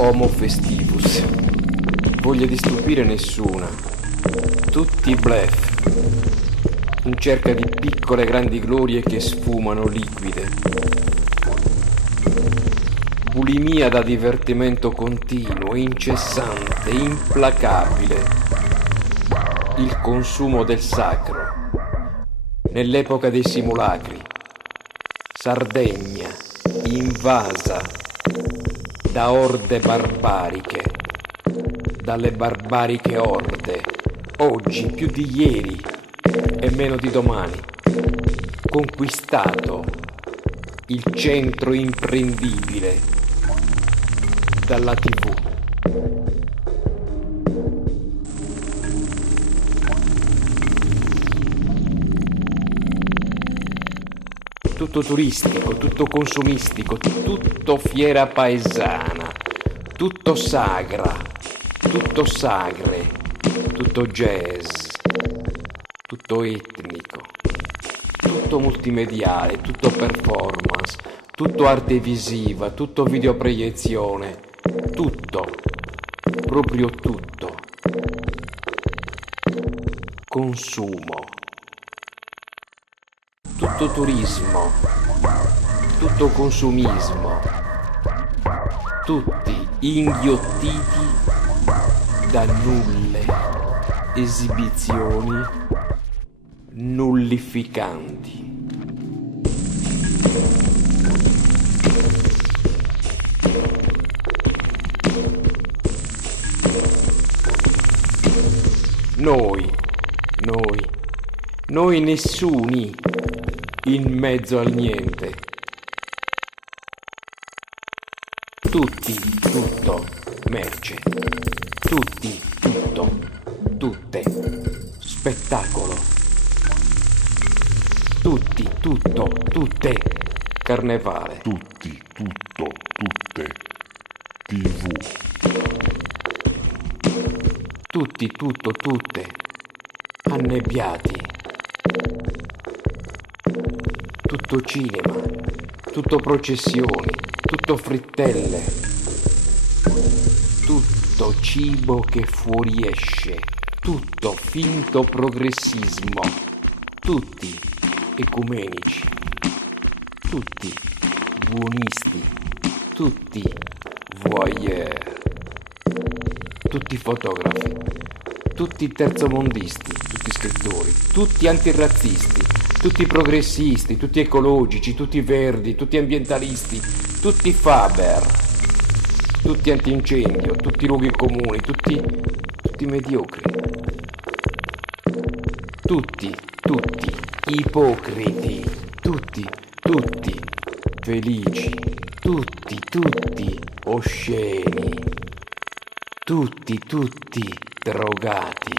Homo festivus. Voglia di stupire nessuna. Tutti bluff. In cerca di piccole grandi glorie che sfumano liquide. Bulimia da divertimento continuo, incessante, implacabile. Il consumo del sacro. Nell'epoca dei simulacri. Sardegna, invasa da orde barbariche, dalle barbariche orde, oggi più di ieri e meno di domani, conquistato il centro imprendibile dalla TV. Tutto turistico, tutto consumistico, tutto fiera paesana, tutto sagra, tutto sagre, tutto jazz, tutto etnico, tutto multimediale, tutto performance, tutto arte visiva, tutto videoproiezione, tutto, proprio tutto, consumo. Tutto turismo, tutto consumismo, tutti inghiottiti da nulle esibizioni nullificanti. Noi nessuni in mezzo al niente. Tutti, tutto, merce. Tutti, tutto, tutte, spettacolo. Tutti, tutto, tutte, carnevale. Tutti, tutto, tutte, TV. Tutti, tutto, tutte, annebbiati. Tutto cinema, tutto processioni, tutto frittelle, tutto cibo che fuoriesce, tutto finto progressismo, tutti ecumenici, tutti buonisti, tutti voyeur, tutti fotografi, tutti terzomondisti, tutti scrittori, tutti antirazzisti, tutti progressisti, tutti ecologici, tutti verdi, tutti ambientalisti, tutti faber, tutti antincendio, tutti luoghi comuni, tutti mediocri, tutti ipocriti, tutti felici, tutti osceni, tutti drogati.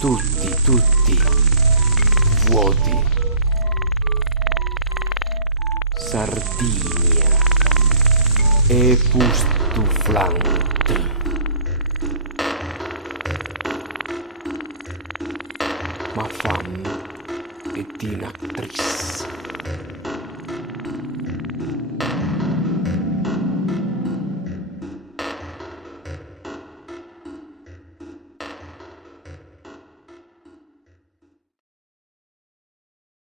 Tutti vuoti. Sardinia e pustuflanti. Ma femme est une actrice.